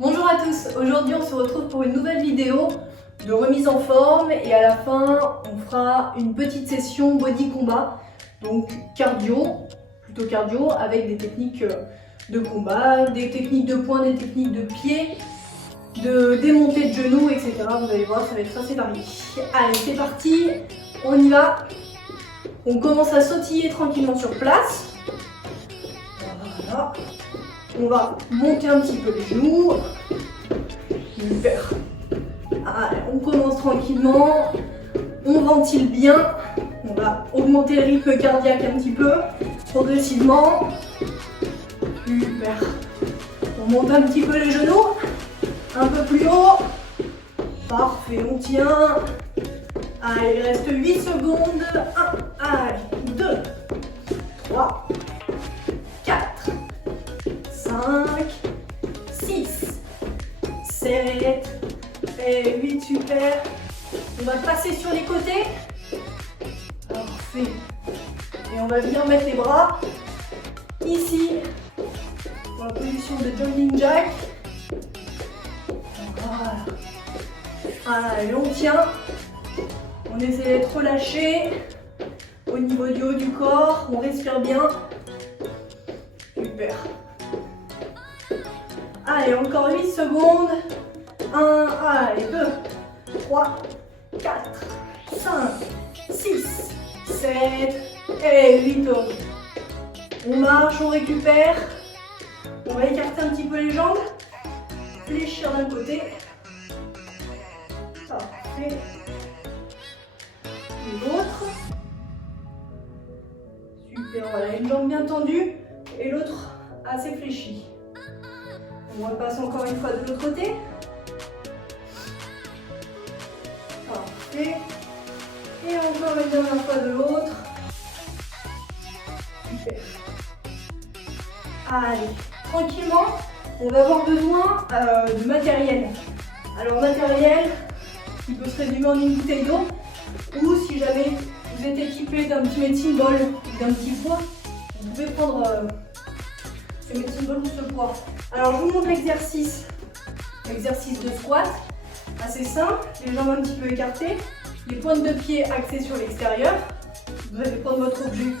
Bonjour à tous, aujourd'hui on se retrouve pour une nouvelle vidéo de remise en forme et à la fin on fera une petite session body combat, donc plutôt cardio avec des techniques de combat, des techniques de poing, des techniques de pied, de démontée de genoux, etc. Vous allez voir, ça va être assez varié. Allez, c'est parti, on y va. On commence à sautiller tranquillement sur place. Voilà. On va monter un petit peu les genoux. Super. Allez, on commence tranquillement. On ventile bien. On va augmenter le rythme cardiaque un petit peu, progressivement. Super. On monte un petit peu les genoux. Un peu plus haut. Parfait, on tient. Allez, il reste 8 secondes. 1, allez, 2, 3, 4, 5, 6, 7 et 8, super. On va passer sur les côtés. Parfait. Et on va venir mettre les bras ici, dans la position de jumping jack. Voilà. Allez, on tient. On essaie d'être relâché au niveau du haut du corps. On respire bien. Super. Allez, encore 8 secondes. 1, allez, 2, 3, 4, 5, 6, 7 et 8 autres. On marche, on récupère. On va écarter un petit peu les jambes. Fléchir d'un côté. Parfait. L'autre. Super, voilà, une jambe bien tendue et l'autre assez fléchie. On repasse encore une fois de l'autre côté. Parfait. Et encore une dernière fois de l'autre. Super. Allez, tranquillement, on va avoir besoin de matériel. Alors matériel qui peut se résumer en une bouteille d'eau, ou si jamais vous êtes équipé d'un petit medicine ball ou d'un petit poids, vous pouvez prendre ce medicine ball ou ce poids. Alors je vous montre l'exercice de squat, assez simple, les jambes un petit peu écartées, les pointes de pied axées sur l'extérieur. Vous allez prendre votre objet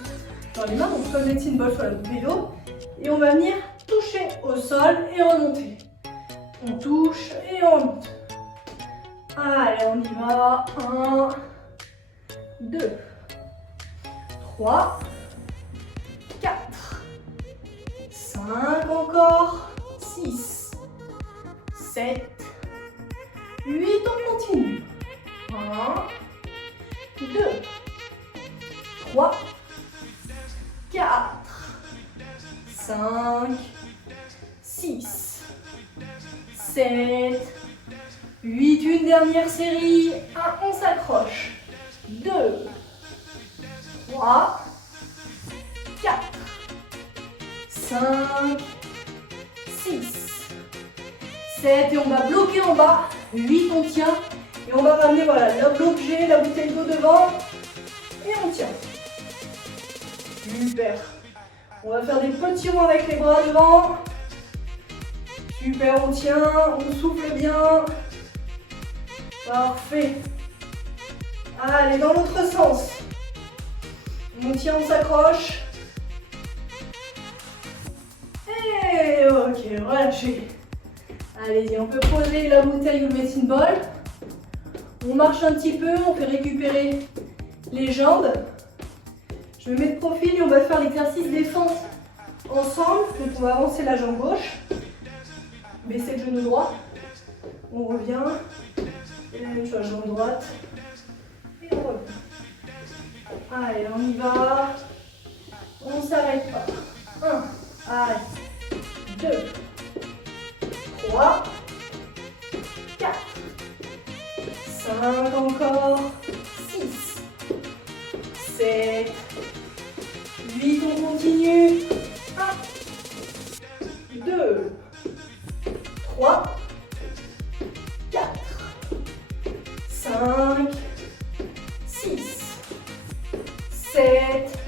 dans les mains, donc comme le medicine ball sur la bouteille d'eau, et on va venir toucher au sol et remonter. On touche et on remonte. Allez, on y va. 1, 2, 3, 4, 5 encore, 6, 7, 8, on continue. 1, 2, 3, 4, 5, 6, 7, 8, une dernière série. 1, on s'accroche. 2, 3, 4, 5, 6, 7 et on va bloquer en bas. 8, on tient. Et on va ramener voilà, l'objet, la bouteille d'eau devant. Et on tient. Super. On va faire des petits ronds avec les bras devant. Super, on tient, on souffle bien. Parfait. Allez, dans l'autre sens. On tient, on s'accroche. Et ok, relâchez. Allez-y, on peut poser la bouteille ou le medicine ball. On marche un petit peu, on fait récupérer les jambes. Je me mets de profil et on va faire l'exercice des fentes ensemble. Donc on va avancer la jambe gauche. Baisser le genou droit. On revient. Et la même chose, jambe droite. Et on revient. Allez, on y va. On ne s'arrête pas. 1, allez. 2, 3, 4, 5 encore. 6, 7, 8, on continue. 1, 2, 3, 4, 5, 6, 7,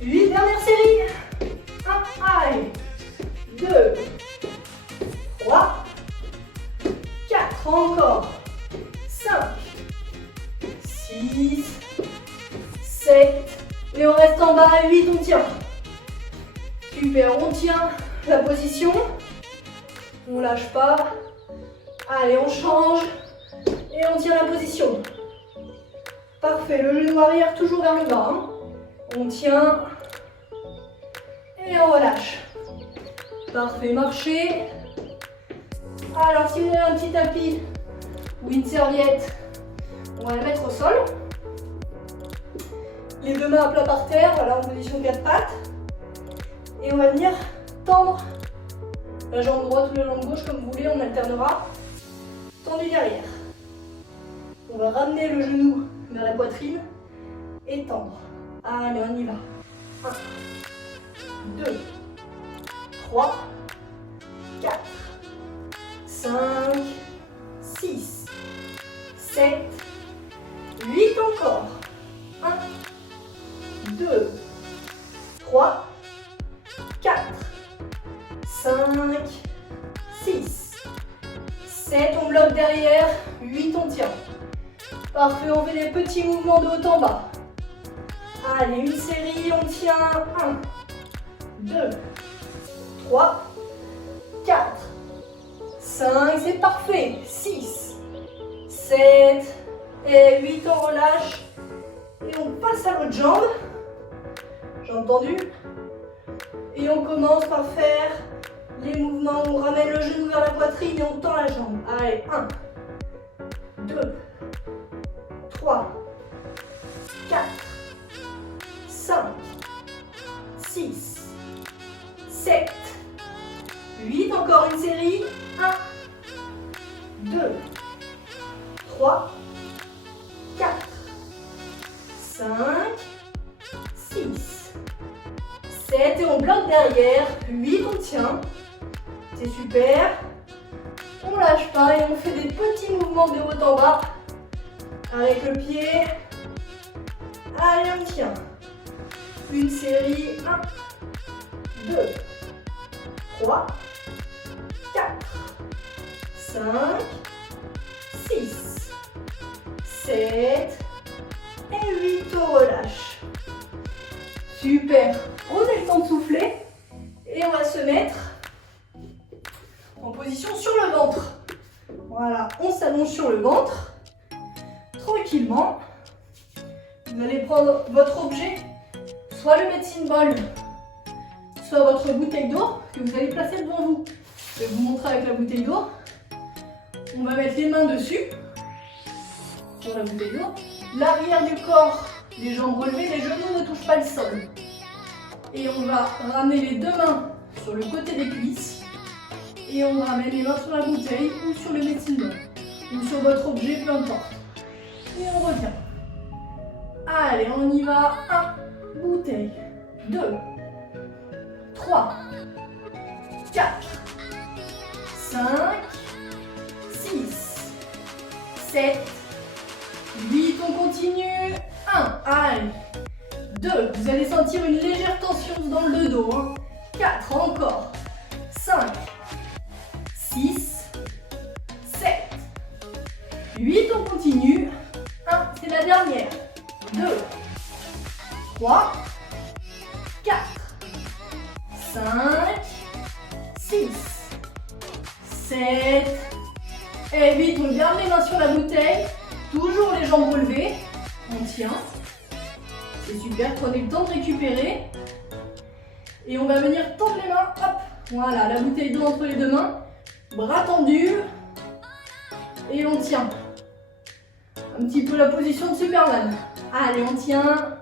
8, dernière série. 1, allez. 2, 3, pas, 8, on tient. Super, on tient la position. On lâche pas. Allez, on change. Et on tient la position. Parfait, le genou arrière toujours vers le bas. Hein. On tient. Et on relâche. Parfait, marchez. Alors, si vous avez un petit tapis ou une serviette, on va la mettre au sol. Les deux mains à plat par terre, voilà, en position 4 pattes. Et on va venir tendre la jambe droite ou la jambe gauche, comme vous voulez, on alternera. Tendu derrière. On va ramener le genou vers la poitrine et tendre. Allez, on y va. 1, 2, 3, 4, 5, 6, 7, 8 encore. 1, 2, 3, 4, 5, 6, 7, on bloque derrière, 8, on tient. Parfait, on fait des petits mouvements de haut en bas. Allez, une série, on tient. 1, 2, 3, 4, 5, c'est parfait. 6, 7 et 8, on relâche. Et on passe à l'autre jambe. Jambe tendue. Et on commence par faire les mouvements où on ramène le genou vers la poitrine et on tend la jambe. Allez, 1, 2, 3, 4, 5, 6, 7, 8. Encore une série. 1, 2, 3, 4, 5, 6, 7. Et on bloque derrière. 8, on tient. C'est super. On lâche pas et on fait des petits mouvements de haut en bas. Avec le pied. Allez, on tient. Une série. 1, 2, 3, 4, 5, 6, 7 et 8. On relâche. Super. Prenez le temps de souffler. Et on va se mettre en position sur le ventre. Voilà, on s'allonge sur le ventre. Tranquillement. Vous allez prendre votre objet, soit le medicine ball, soit votre bouteille d'eau que vous allez placer devant vous. Je vais vous montrer avec la bouteille d'eau. On va mettre les mains dessus, sur la bouteille d'eau. L'arrière du corps, les jambes relevées, les genoux ne touchent pas le sol. Et on va ramener les deux mains sur le côté des cuisses. Et on ramène les mains sur la bouteille ou sur le medicine ball. Ou sur votre objet, peu importe. Et on revient. Allez, on y va. 1, bouteille. 2, 3, 4, 5, 6, 7, 8. On continue. 1, allez. 2, vous allez sentir une légère tension dans le dos. 4, encore. 5, 6, 7, 8, on continue. 1, c'est la dernière. 2, 3, 4, 5, 6, 7 et 8. On garde les mains sur la bouteille. Toujours les jambes relevées. On tient. C'est super, prenez le temps de récupérer. Et on va venir tendre les mains. Hop, voilà, la bouteille d'eau entre les deux mains. Bras tendus. Et on tient. Un petit peu la position de Superman. Allez, on tient.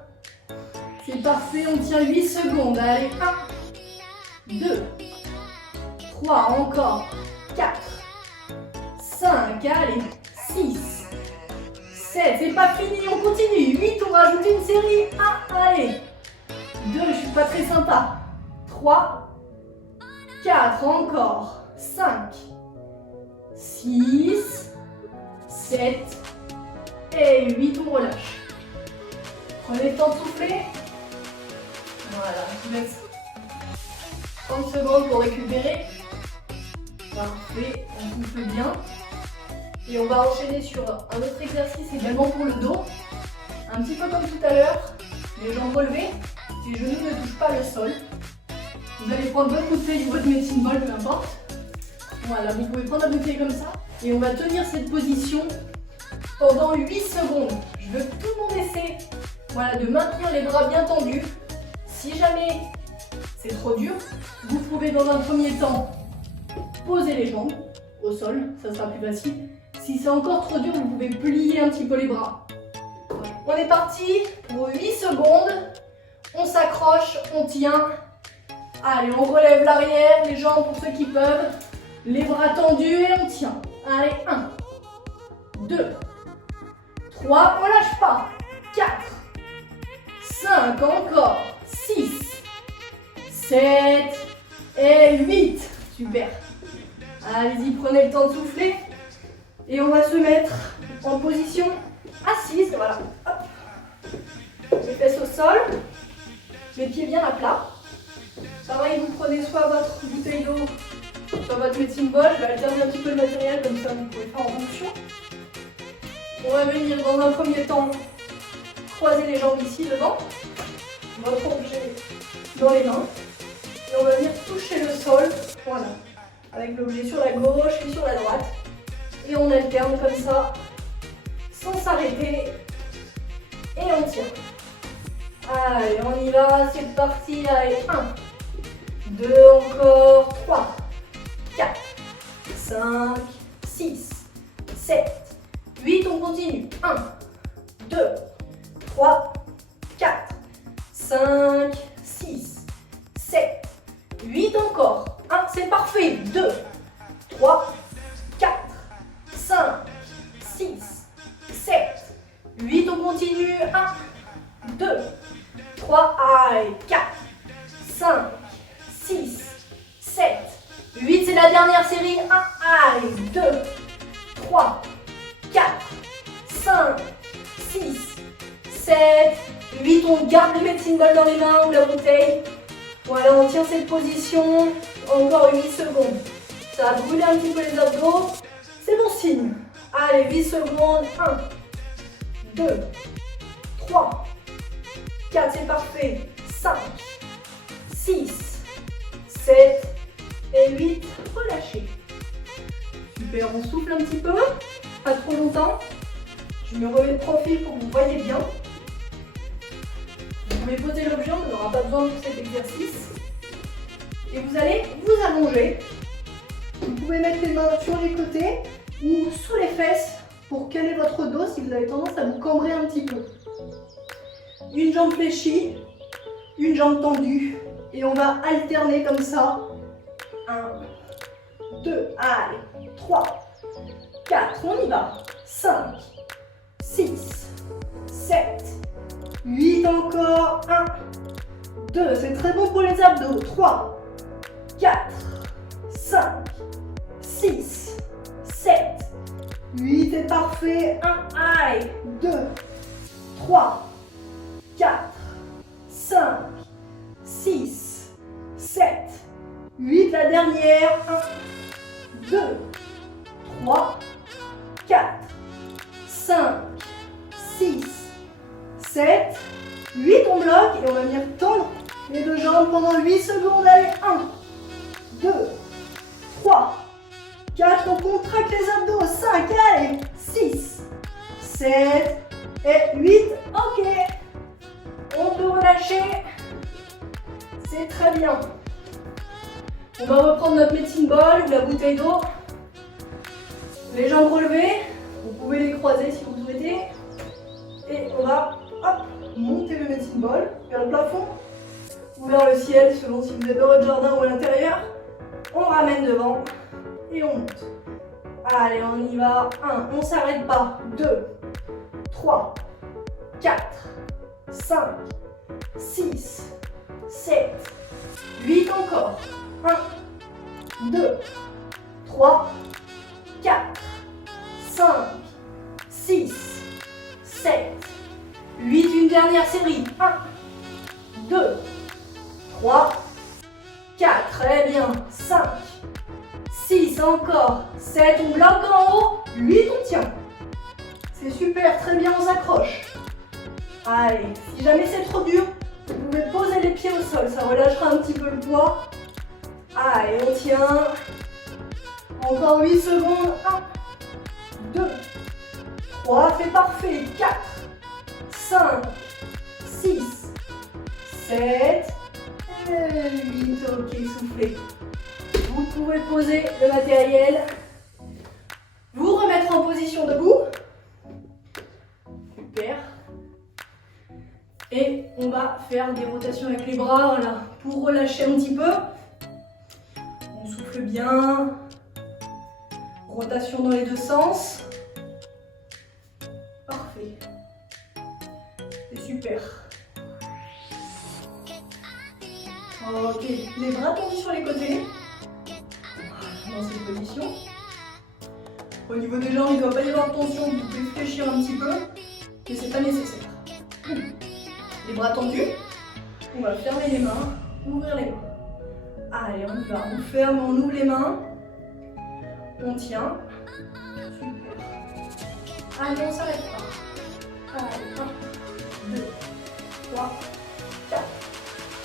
C'est parfait, on tient 8 secondes. Allez, 1, 2, 3, encore. 4, 5, allez, 6, 7, c'est pas fini, on continue. 8, on rajoute une série. 1, allez. 2, je suis pas très sympa. 3, 4, encore. 5, 6, 7 et 8, on relâche. Prenez le temps de souffler. Voilà, je vous laisse 30 secondes pour récupérer. Parfait, on souffle bien. Et on va enchaîner sur un autre exercice également pour le dos. Un petit peu comme tout à l'heure, les jambes relevées. tes genoux ne touchent pas le sol. Vous allez prendre votre bouteille ou votre medicine ball, peu importe. Voilà, vous pouvez prendre la bouteille comme ça. Et on va tenir cette position pendant 8 secondes. Je veux que tout le monde essaie, voilà, de maintenir les bras bien tendus. Si jamais c'est trop dur, vous pouvez dans un premier temps poser les jambes au sol, ça sera plus facile. Si c'est encore trop dur, vous pouvez plier un petit peu les bras. On est parti pour 8 secondes. On s'accroche, on tient. Allez, on relève l'arrière, les jambes pour ceux qui peuvent. Les bras tendus et on tient. Allez, 1, 2, 3, on lâche pas. 4, 5, encore. 6, 7 et 8. Super. Allez-y, prenez le temps de souffler. Et on va se mettre en position assise. Voilà. Hop. Les fesses au sol. Les pieds bien à plat. Pareil, vous prenez soit votre bouteille d'eau, soit votre medicine ball. Je vais alterner un petit peu le matériel, comme ça vous pouvez faire en fonction. On va venir dans un premier temps croiser les jambes ici devant. Votre objet dans les mains. Et on va venir toucher le sol. Voilà. Avec l'objet sur la gauche et sur la droite. Et on alterne comme ça, sans s'arrêter. Et on tire. Allez, on y va, c'est parti. Allez, 1, 2, encore, 3, 4, 5, 6, 7, 8, on continue. 1, 2, 3, 4, 5, 6, 7, 8 encore. 1, c'est parfait. 2, 3, 4, 5, 6, 7, 8, on continue. 1, 2, 3, allez, 4, 5, 6, 7, 8, c'est la dernière série. 1, allez, 2, 3, 4, 5, 6, 7, 8, on garde le medicine ball dans les mains ou la bouteille. Voilà, on tient cette position, encore 8 secondes. Ça va brûler un petit peu les abdos, c'est bon signe. Allez, 8 secondes, 1, 2, 3, 4, c'est parfait, 5, 6, 7 et 8, relâchez. Super, on souffle un petit peu, pas trop longtemps. Je me remets de profil pour que vous voyez bien. Vous pouvez poser l'objet, on n'aura pas besoin de cet exercice. Et vous allez vous allonger. Vous pouvez mettre les mains sur les côtés ou sous les fesses pour caler votre dos si vous avez tendance à vous cambrer un petit peu. Une jambe fléchie, une jambe tendue. Et on va alterner comme ça. 1, 2, allez, 3, 4, on y va. 5, 6, 7, 8 encore. 1, 2, c'est très bon pour les abdos. 3, 4, 5, 6, 7, 8, c'est parfait. 1, allez, 2, 3, 4, 5, 6, 7, 8, la dernière. 1, 2, 3, 4, 5, 6, 7, 8, on bloque et on va venir tendre les deux jambes pendant 8 secondes. Allez, 1, 2, 3, 4, on contracte les abdos. 5, allez, 6, 7 et 8, ok. On peut relâcher, c'est très bien. On va reprendre notre medicine ball ou la bouteille d'eau. Les jambes relevées, vous pouvez les croiser si vous souhaitez. Et on va monter le medicine ball vers le plafond ou vers le ciel selon si vous êtes dans votre jardin ou à l'intérieur. On ramène devant et on monte. Allez, on y va. 1, on ne s'arrête pas. 2, 3, 4, 5, 6, 7, 8 encore. 1, 2, 3, 4, 5, 6, 7, 8. Une dernière série. 1, 2, 3, 4. Très bien. 5, 6 encore. 7, on bloque en haut. 8, on tient. C'est super, très bien, on s'accroche. Allez, si jamais c'est trop dur, vous pouvez poser les pieds au sol, ça relâchera un petit peu le poids. Allez, on tient. Encore 8 secondes. 1, 2, 3, c'est parfait. 4, 5, 6, 7, 8. Ok, soufflez. Vous pouvez poser le matériel. Vous remettre en position debout. Super. Et on va faire des rotations avec les bras, voilà, pour relâcher un petit peu. On souffle bien. Rotation dans les deux sens. Parfait. C'est super. Ok, les bras tendus sur les côtés. Dans cette position. Au niveau des jambes, il ne doit pas y avoir de tension, vous pouvez fléchir un petit peu, mais c'est pas nécessaire. Les bras tendus. On va fermer les mains, ouvrir les mains. Allez, on y va. On ferme, on ouvre les mains. On tient. Super. Allez, on s'arrête pas. Allez, 1, 2, 3, 4,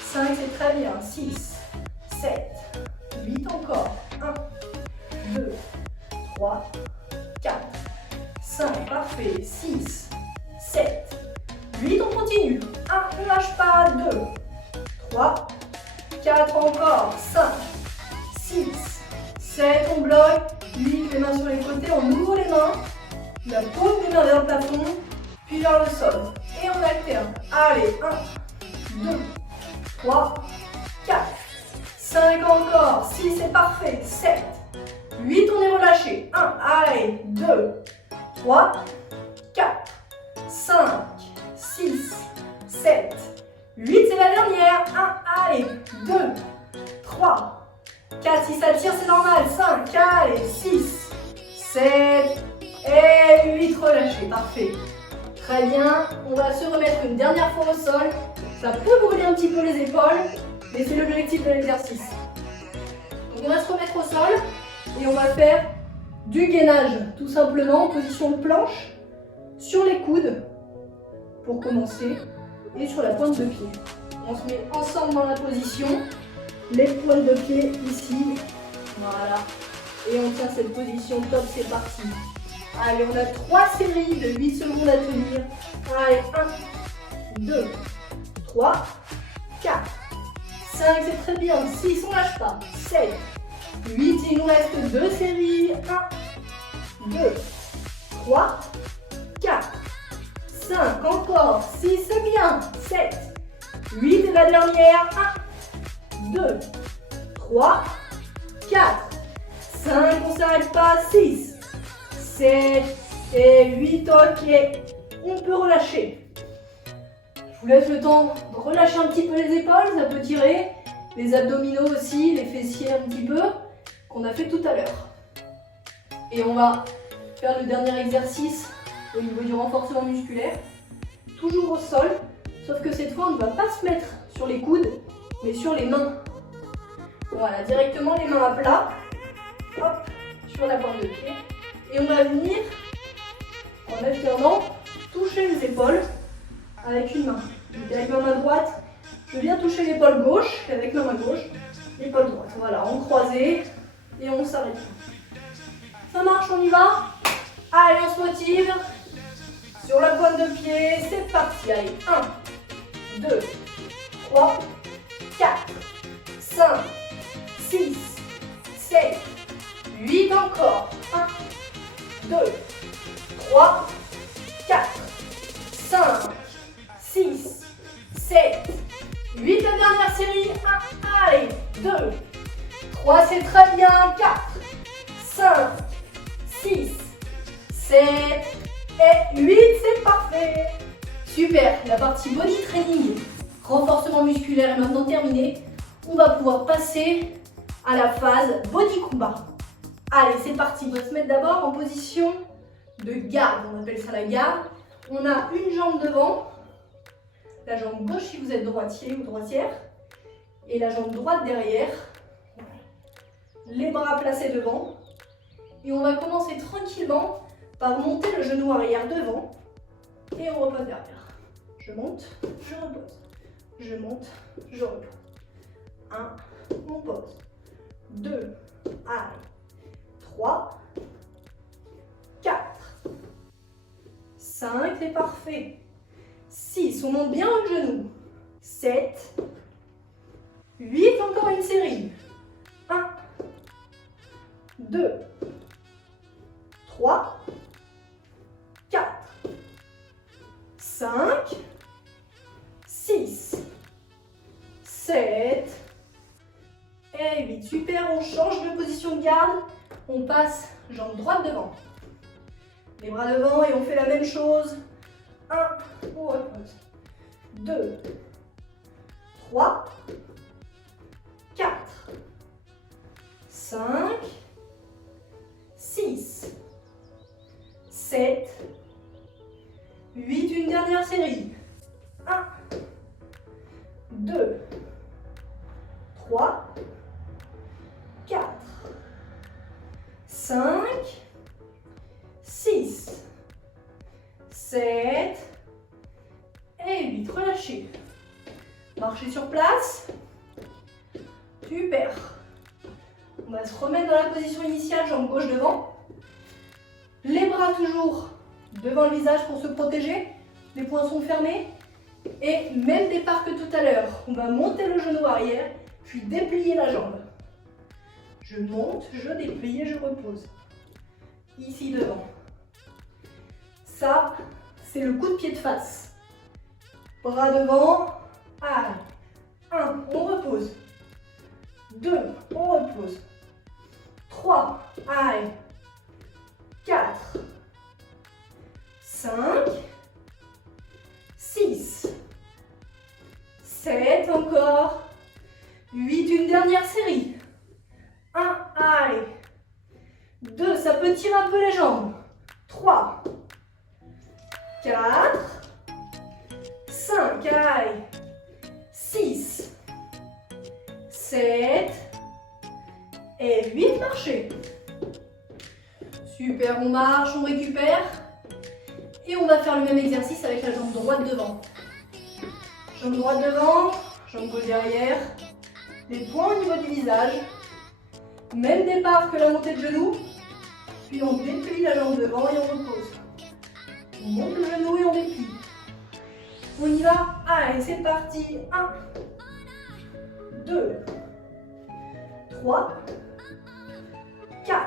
5, c'est très bien. 6, 7, 8 encore. 1, 2, 3, 4, 5, parfait. 6, 7, 8, on continue. 1, ne lâche pas. 2, 3, 4 encore. 5, 6, 7, on bloque. 8, les mains sur les côtés, on ouvre les mains. La paume des mains vers le plafond, puis vers le sol. Et on alterne. Allez, 1, 2, 3, 4, 5 encore. 6, c'est parfait. 7, 8, on est relâché. 1, allez, 2, 3, 4, 5, 6, 7, 8, c'est la dernière. 1, allez, 2, 3, 4, si ça tire, c'est normal. 5, allez, 6, 7 et 8, relâchez. Parfait. Très bien. On va se remettre une dernière fois au sol. Ça peut brûler un petit peu les épaules, mais c'est l'objectif de l'exercice. Donc on va se remettre au sol et on va faire du gainage, tout simplement en position de planche, sur les coudes, pour commencer, et sur la pointe de pied. On se met ensemble dans la position. Les pointes de pied ici, voilà, et on tient cette position, top, c'est parti. Allez, on a 3 séries de 8 secondes à tenir. Allez, 1, 2, 3, 4, 5, c'est très bien, 6, on lâche pas, 7, 8, il nous reste 2 séries, 1, 2, 3, 4, 5, encore, 6, c'est bien, 7, 8, et la dernière, 1, 2, 3, 4, 5, on ne s'arrête pas, 6, 7 et 8, ok, on peut relâcher. Je vous laisse le temps de relâcher un petit peu les épaules, ça peut tirer, les abdominaux aussi, les fessiers un petit peu, qu'on a fait tout à l'heure. Et on va faire le dernier exercice au niveau du renforcement musculaire, toujours au sol, sauf que cette fois on ne va pas se mettre sur les coudes, mais sur les mains. Voilà, directement les mains à plat, hop, sur la pointe de pied. Et on va venir, en alternant, toucher les épaules avec une main. Donc avec ma main droite, je viens toucher l'épaule gauche, et avec ma main gauche, l'épaule droite. Voilà, en croisé, et on s'arrête. Ça marche, on y va? Allez, on se motive. Sur la pointe de pied, c'est parti. Allez, 1, 2, 3, 4, 5, 6, 7, 8 encore. 1, 2, 3, 4, 5, 6, 7, 8. La dernière série. 1, allez, 2, 3, c'est très bien. 4, 5, 6, 7 et 8, c'est parfait. Super, la partie body training, renforcement musculaire est maintenant terminée. On va pouvoir passer à la phase body combat. Allez, c'est parti. On va se mettre d'abord en position de garde. On appelle ça la garde. On a une jambe devant, la jambe gauche si vous êtes droitier ou droitière, et la jambe droite derrière. Les bras placés devant. Et on va commencer tranquillement par monter le genou arrière devant et on repose derrière. Je monte, je repose. je monte, je repose. 1, on pose. 2, allez. 3, 4, 5, c'est parfait. 6, on monte bien le genou. 7, 8, encore une série. 1, 2, 3, 4, 5, 6, 7 et 8. Super, on change de position de garde. On passe jambe droite devant. Les bras devant et on fait la même chose. 1, on repose. 2, 3, 4, 5, 6, 7, 8. Une dernière série. 1, 2, 3, 4, 5, 6, 7 et 8. Relâchez. Marchez sur place. Super. On va se remettre dans la position initiale, jambe gauche devant. Les bras toujours devant le visage pour se protéger. Les poings sont fermés. Et même départ que tout à l'heure. On va monter le genou arrière, puis déplier la jambe. Je monte, je déplie et je repose. Ici devant. Ça, c'est le coup de pied de face. Bras devant. Allez. 1, on repose. 2, on repose. 3, allez. 4, 5, 6, 7, encore. 8, une dernière série. 1, allez. 2, ça peut tirer un peu les jambes. 3, 4, 5, allez. 6, 7 et 8, marchez. Super, on marche, on récupère. Et on va faire le même exercice avec la jambe droite devant. Jambe droite devant, jambe gauche derrière. Les poings au niveau du visage. Même départ que la montée de genou. Puis on déplie la jambe devant et on repose. On monte le genou et on déplie. On y va. Allez, c'est parti. 1, 2, 3, 4,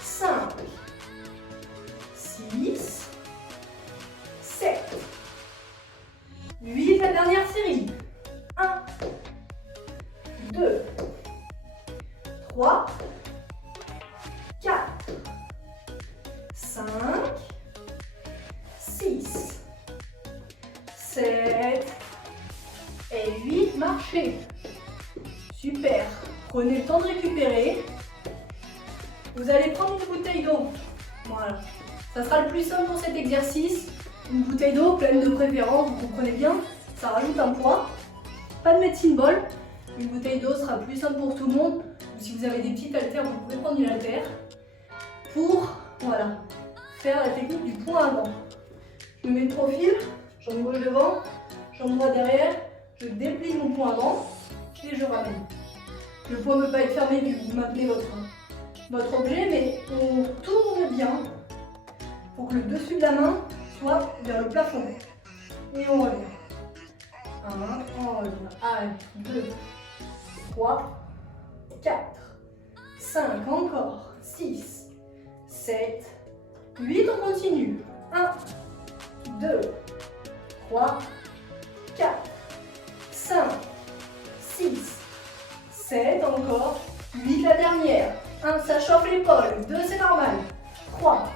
5, 6, 7, 8. La dernière série. 1, 2, 3, 4, 5, 6, 7 et 8. Marchez. Super. Prenez le temps de récupérer. Vous allez prendre une bouteille d'eau. Voilà. Ça sera le plus simple pour cet exercice. Une bouteille d'eau pleine de préférence, vous comprenez bien. Ça rajoute un poids. Pas de médecine bol. Une bouteille d'eau sera plus simple pour tout le monde. Si vous avez des petites haltères, vous pouvez prendre une haltère. Pour, voilà, faire la technique du point avant. Je me mets de profil, jambe gauche devant, jambe droite derrière. Je déplie mon point avant et je ramène. Le point ne peut pas être fermé vu que vous maintenez votre objet, mais on tourne bien pour que le dessus de la main soit vers le plafond. Et on revient. 1, on revient. Allez, 2, 3, 4, 5, encore. 6, 7, 8, on continue. 1, 2, 3, 4, 5, 6, 7, encore. 8, la dernière. 1, ça chauffe l'épaule. 2, c'est normal. 3,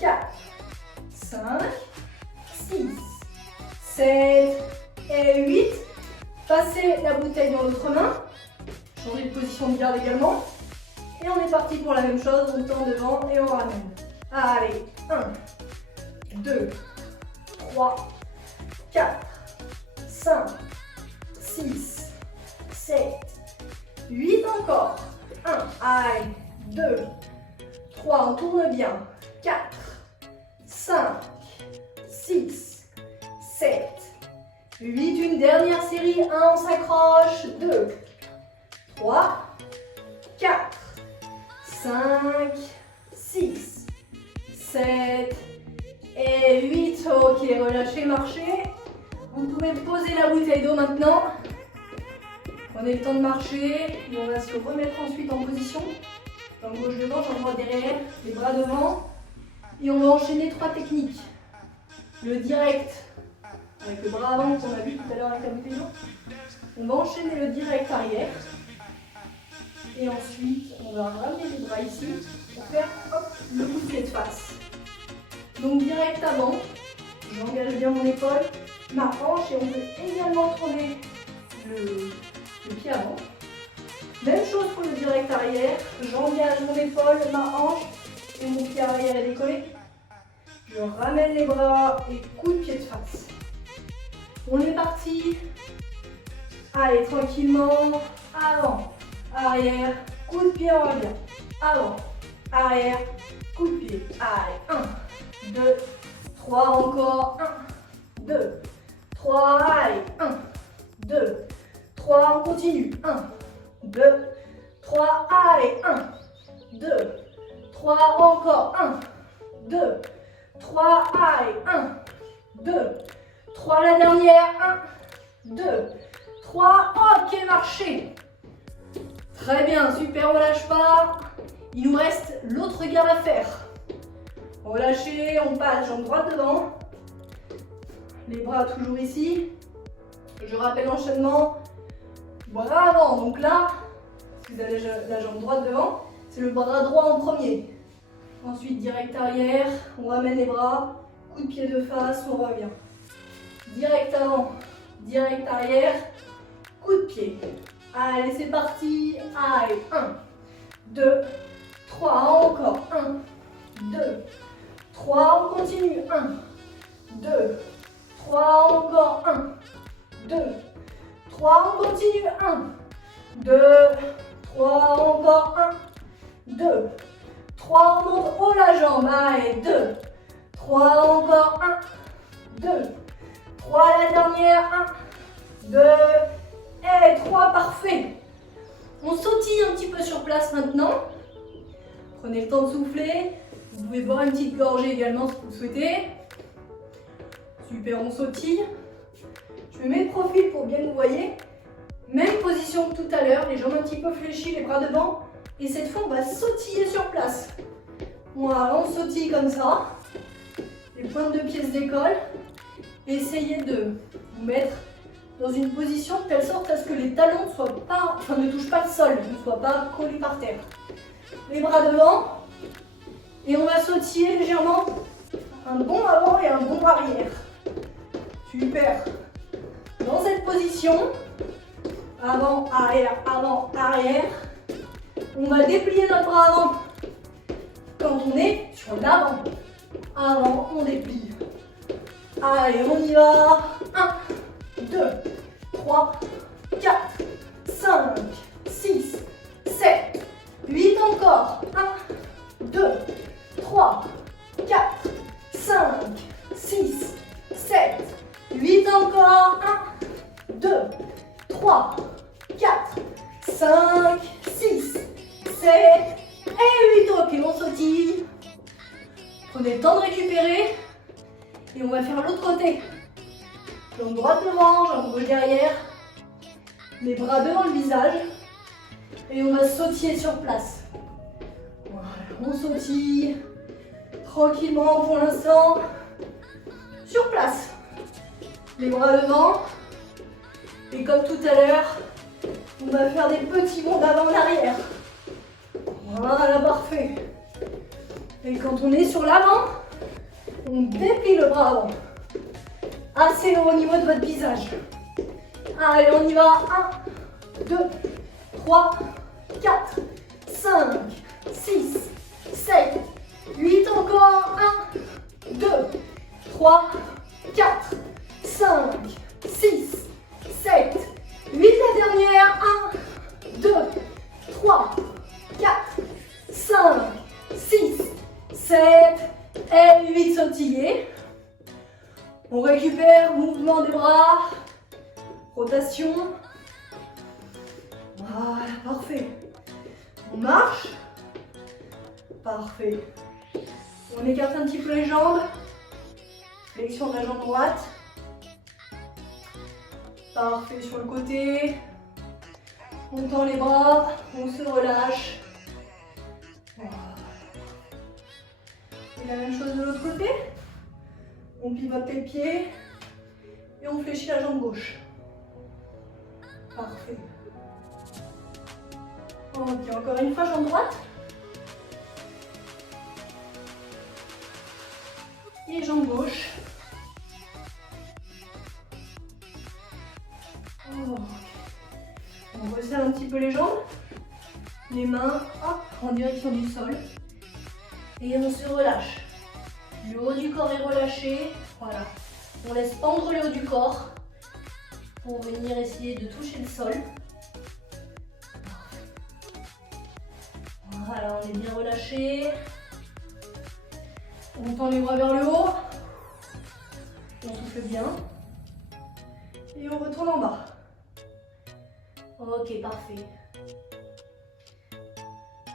4, 5, 6, 7 et 8. Passez la bouteille dans l'autre main. Changez de position de garde également. Et on est parti pour la même chose. On tend devant et on ramène. Allez, 1, 2, 3, 4, 5, 6, 7, 8 encore. 1, allez, 2, 3, on tourne bien. 4, 5, 6, 7, 8, une dernière série. 1, on s'accroche. 2, 3, 4, 5, 6, 7 et 8. Ok, relâchez, marchez. Vous pouvez poser la bouteille d'eau maintenant. Prenez le temps de marcher et on va se remettre ensuite en position. Jambe gauche devant, jambe droite derrière, les bras devant. Et on va enchaîner 3 techniques. Le direct, avec le bras avant qu'on a vu tout à l'heure avec la bouteille d'eau. On va enchaîner le direct arrière. Et ensuite, on va ramener les bras ici pour faire hop, le coup de pied de face. Donc direct avant, j'engage bien mon épaule, ma hanche et on peut également tourner le pied avant. Même chose pour le direct arrière, j'engage mon épaule, ma hanche et mon pied arrière est décollé. Je ramène les bras et coup de pied de face. On est parti. Allez, tranquillement. Avant, arrière, coup de pied, on revient. Avant, arrière, coup de pied. Allez, 1, 2, 3, encore. 1, 2, 3, allez, 1, 2, 3, on continue. 1, 2, 3, allez, 1, 2, 3, encore. 1, 2, 3, allez, 1, 2, 3, la dernière, 1, 2, 3, ok, marchez. Très bien, super, on lâche pas. Il nous reste l'autre garde à faire. Relâchez, on passe jambe droite devant. Les bras toujours ici. Je rappelle l'enchaînement. Bras avant, donc là, si vous avez la jambe droite devant, c'est le bras droit en premier. Ensuite, direct arrière, on ramène les bras, coup de pied de face, on revient. Direct avant, direct arrière, coup de pied. Allez, c'est parti. Allez, 1, 2, 3, encore. 1, 2, 3, on continue. 1, 2, 3, encore. 1, 2, 3, on continue. 1, 2, 3, encore. 1, 2, 3, on monte haut la jambe. Allez, 2, 3, encore. 1, 2, 3, la dernière. 1, 2, et 3, parfait. On sautille un petit peu sur place maintenant. Prenez le temps de souffler. Vous pouvez boire une petite gorgée également si vous le souhaitez. Super, on sautille. Je me mets de profil pour bien que vous voyez. Même position que tout à l'heure, les jambes un petit peu fléchies, les bras devant. Et cette fois, on va sautiller sur place. Voilà, on sautille comme ça. Les pointes de pied se décollent. Essayez de vous mettre dans une position de telle sorte à ce que les talons ne touchent pas le sol, ne soient pas collés par terre. Les bras devant. Et on va sautiller légèrement. Un bond avant et un bond arrière. Super. Dans cette position, avant, arrière, on va déplier notre bras avant. Quand on est sur l'avant, avant, on déplie. Allez, on y va. 1, 2, 3, 4, 5, 6, 7, 8 encore. 1, 2, 3, 4, 5, 6, 7, 8 encore. 1, 2, 3, 4, 5, 6, 7 et 8. Ok, on sautille. Prenez le temps de récupérer. Et on va faire l'autre côté. Jambe droite devant, jambe gauche derrière. Les bras devant le visage. Et on va sautiller sur place. Voilà, on sautille tranquillement pour l'instant. Sur place. Les bras devant. Et comme tout à l'heure, on va faire des petits bonds d'avant en arrière. Voilà, parfait. Et quand on est sur l'avant, on déplie le bras avant. Assez haut au niveau de votre visage. Allez, on y va. 1, 2, 3, 4, 5, 6, 7, 8 encore. 1, 2, 3, 4, 5, 6, 7, 8. La dernière. 1, 2, 3, 4, 5, 6, 7 et 8. Sautiller. On récupère mouvement des bras, rotation. Voilà, parfait. On marche. Parfait. On écarte un petit peu les jambes. Flexion de la jambe droite. Parfait sur le côté. On tend les bras, on se relâche. Voilà. Et la même chose de l'autre côté. On pivote les pieds et on fléchit la jambe gauche. Parfait. Ok, encore une fois, jambe droite. Et jambe gauche. Oh. On resserre un petit peu les jambes. Les mains hop, en direction du sol. Et on se relâche. Le haut du corps est relâché. Voilà. On laisse pendre le haut du corps pour venir essayer de toucher le sol. Voilà, on est bien relâché. On tend les bras vers le haut. On souffle bien. Et on retourne en bas. Ok, parfait.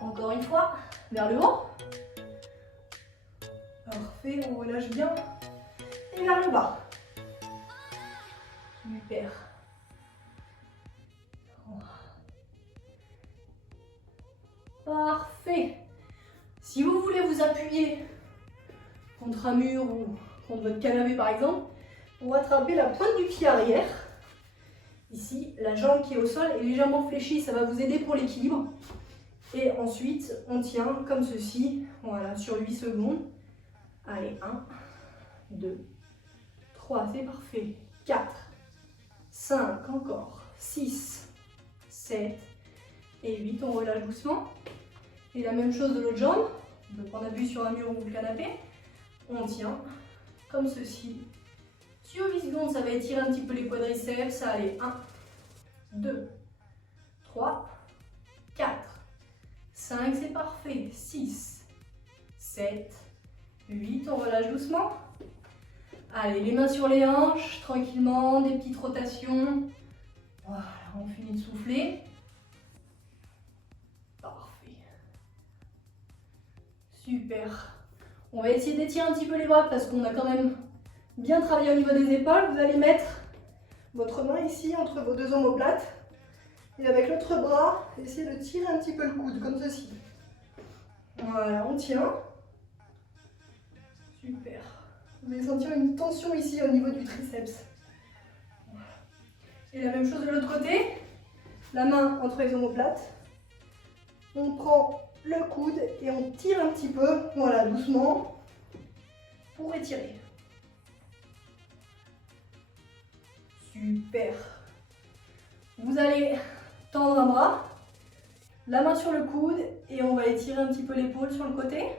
Encore une fois, vers le haut. Parfait, on relâche bien. Et vers le bas. Super. Parfait. Si vous voulez vous appuyer contre un mur ou contre votre canapé par exemple, on va attraper la pointe du pied arrière. Ici, la jambe qui est au sol est légèrement fléchie, ça va vous aider pour l'équilibre. Et ensuite, on tient comme ceci, voilà, sur 8 secondes. Allez, 1, 2, 3, c'est parfait. 4, 5, encore. 6, 7 et 8, on relâche doucement. Et la même chose de l'autre jambe. On peut prendre appui sur un mur ou le canapé. On tient comme ceci. Sur 8 secondes, ça va étirer un petit peu les quadriceps. Allez, 1, 2, 3, 4, 5, c'est parfait. 6, 7, 8, on relâche doucement. Allez, les mains sur les hanches, tranquillement, des petites rotations. Voilà, on finit de souffler. Parfait. Super. On va essayer d'étirer un petit peu les bras parce qu'on a quand même bien travaillé au niveau des épaules. Vous allez mettre votre main ici entre vos deux omoplates. Et avec l'autre bras, essayez de tirer un petit peu le coude, comme ceci. Voilà, on tient. Super. Vous allez sentir une tension ici au niveau du triceps. Et la même chose de l'autre côté. La main entre les omoplates. On prend le coude et on tire un petit peu, voilà, doucement, pour étirer. Super. Vous allez tendre un bras, la main sur le coude et on va étirer un petit peu l'épaule sur le côté.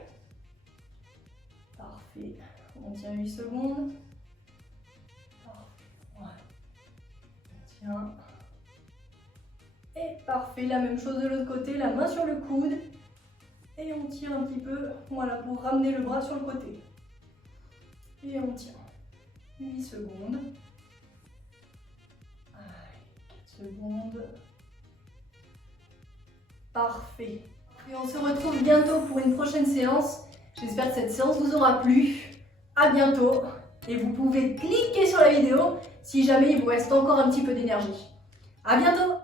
Parfait. On tient 8 secondes. Parfait. Voilà. On tient. Et parfait. La même chose de l'autre côté, la main sur le coude. Et on tire un petit peu, voilà, pour ramener le bras sur le côté. Et on tient. 8 secondes. Allez, 4 secondes. Parfait. Et on se retrouve bientôt pour une prochaine séance. J'espère que cette séance vous aura plu. À bientôt. Et vous pouvez cliquer sur la vidéo si jamais il vous reste encore un petit peu d'énergie. À bientôt.